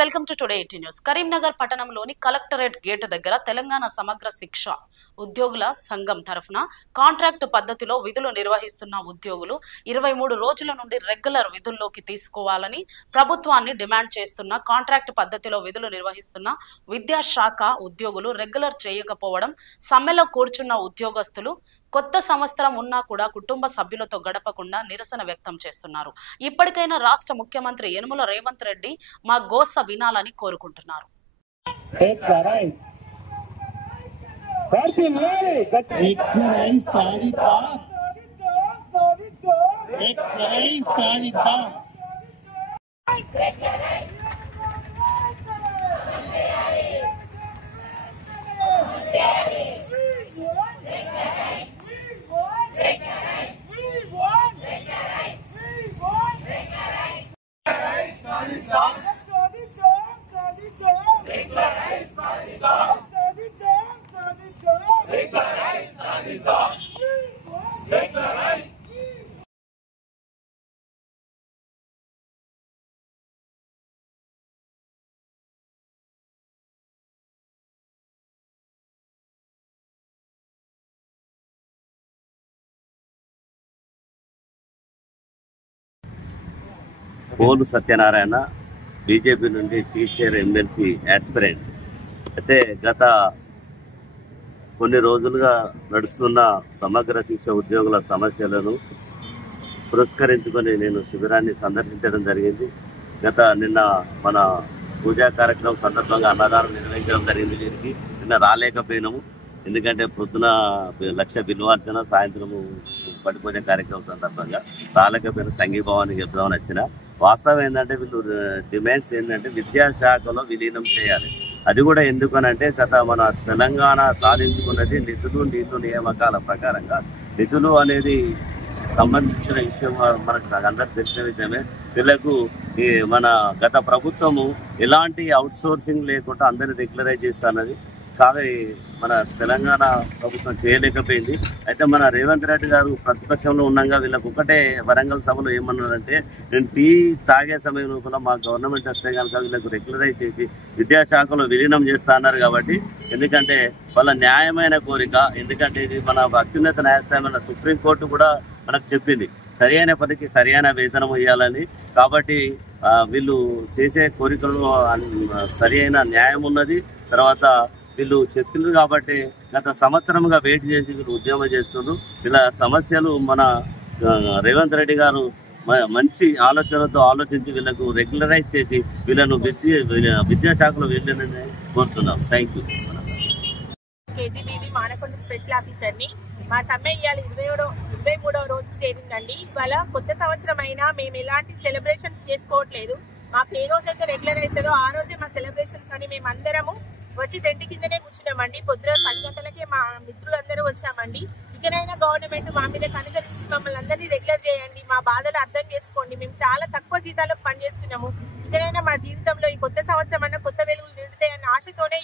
Welcome to today 18 news. Karimnagar పట్టణంలోని collectorate gate దగ్గర తెలంగాణ సమగ్ర శిక్ష ఉద్యోగుల సంఘం తరఫున కాంట్రాక్ట్ పద్ధతిలో విధులు నిర్వహిస్తున్న ఉద్యోగులు 23 రోజుల నుండి రెగ్యులర్ విధుల్లోకి తీసుకోవాలని ప్రభుత్వాన్ని డిమాండ్ చేస్తున్న కాంట్రాక్ట్ పద్ధతిలో విధులు నిర్వహిస్తున్న విద్యాశాఖ ఉద్యోగులు రెగ్యులర్ చేయకపోవడం, సమ్మెలో కూర్చున్న ఉద్యోగస్తులు కొత్త సంవత్సరం ఉన్నా కూడా కుటుంబ సభ్యులతో గడపకుండా నిరసన వ్యక్తం చేస్తున్నారు. ఇప్పటికైనా రాష్ట్ర ముఖ్యమంత్రి యనమల రేవంత్ రెడ్డి మా గోస వినాలని కోరుకుంటున్నారు. పోలు సత్యనారాయణ బీజేపీ నుండి టీచర్ ఎమ్మెల్సీ యాస్పిరెంట్. అయితే గత కొన్ని రోజులుగా నడుస్తున్న సమగ్ర శిక్ష ఉద్యోగుల సమస్యలను పురస్కరించుకొని నేను శిబిరాన్ని సందర్శించడం జరిగింది. నిన్న మన పూజా కార్యక్రమం సందర్భంగా అన్నదానం నిర్వహించడం జరిగింది. దీనికి నిన్న రాలేకపోయినాము, ఎందుకంటే పొద్దున 1,00,000 బిల్వార్చన, సాయంత్రము పడిపోయిన కార్యక్రమం సందర్భంగా రాలేకపోయిన సంఘీభావానికి చెప్దామని వచ్చిన. వాస్తవం ఏంటంటే వీళ్ళు డిమాండ్స్ ఏంటంటే విద్యాశాఖలో విలీనం చేయాలి. అది కూడా ఎందుకనంటే మన తెలంగాణ సాధించుకున్నది నిధులు నియామకాల ప్రకారంగా. నిధులు అనేది సంబంధించిన విషయం మనకు అందరికి తెలిసిన విషయమే. వీళ్ళకు మన గత ప్రభుత్వము ఎలాంటి అవుట్ సోర్సింగ్ లేకుండా అందరినీ రెగ్యులరైజ్ చేస్తున్నది. కానీ మన తెలంగాణ ప్రభుత్వం చేయలేకపోయింది. అయితే మన రేవంత్ రెడ్డి గారు ప్రతిపక్షంలో ఉండగా వీళ్ళకు ఒకటే వరంగల్ సభలో ఏమన్నారంటే, నేను టీ తాగే సమయంలో కూడా మా గవర్నమెంట్ వస్తే కనుక వీళ్ళకు రెగ్యులరైజ్ చేసి విద్యాశాఖలో విలీనం చేస్తా అన్నారు. కాబట్టి ఎందుకంటే వాళ్ళ న్యాయమైన కోరిక, ఎందుకంటే ఇది మన అత్యున్నత న్యాయస్థానమైన సుప్రీంకోర్టు కూడా మనకు చెప్పింది సరైన పనికి సరైన వేతనం ఇవ్వాలని. కాబట్టి వీళ్ళు చేసే కోరికలు సరి అయిన న్యాయం ఉన్నది. తర్వాత వీళ్ళు చెప్తున్నారు కాబట్టి గత సంవత్సరంగా వెయిట్ చేసి వీళ్ళు ఉద్యమం చేస్తున్నారు. ఇలా సమస్యలు మన రేవంత్ రెడ్డి గారు మంచి ఆలోచనతో ఆలోచించి వీళ్ళకు రెగ్యులరైజ్ చేసి వీళ్ళను విద్యాశాఖలో వెళ్ళాలని కోరుతున్నాం. Thank you. KGBV Manakonda special ఆఫీసర్ని. మా సమ్మె ఇవాళ 23వ రోజుకు చేరిందండి. ఇవాళ కొత్త సంవత్సరం అయినా మేము ఎలాంటి సెలబ్రేషన్స్ చేసుకోవట్లేదు. మాకు ఏ రోజు అయితే రెగ్యులర్ అవుతుందో ఆ రోజే మా సెలబ్రేషన్స్ అని మేము అందరము వచ్చి టెంట్ కిందనే కూర్చున్నామండి. పొద్దున 10 గంటలకే మా మిత్రులందరూ వచ్చామండి. ఇకనైనా గవర్నమెంట్ మా మీద కనుగరించి మమ్మల్ని అందరినీ రెగ్యులర్ చేయండి. మా బాధలు అర్థం చేసుకోండి. మేము చాలా తక్కువ జీతాలకు పనిచేస్తున్నాము. ఇకనైనా మా జీవితంలో ఈ కొత్త సంవత్సరం అన్న కొత్త వెలుగులు నిండుతాయన్న ఆశతోనే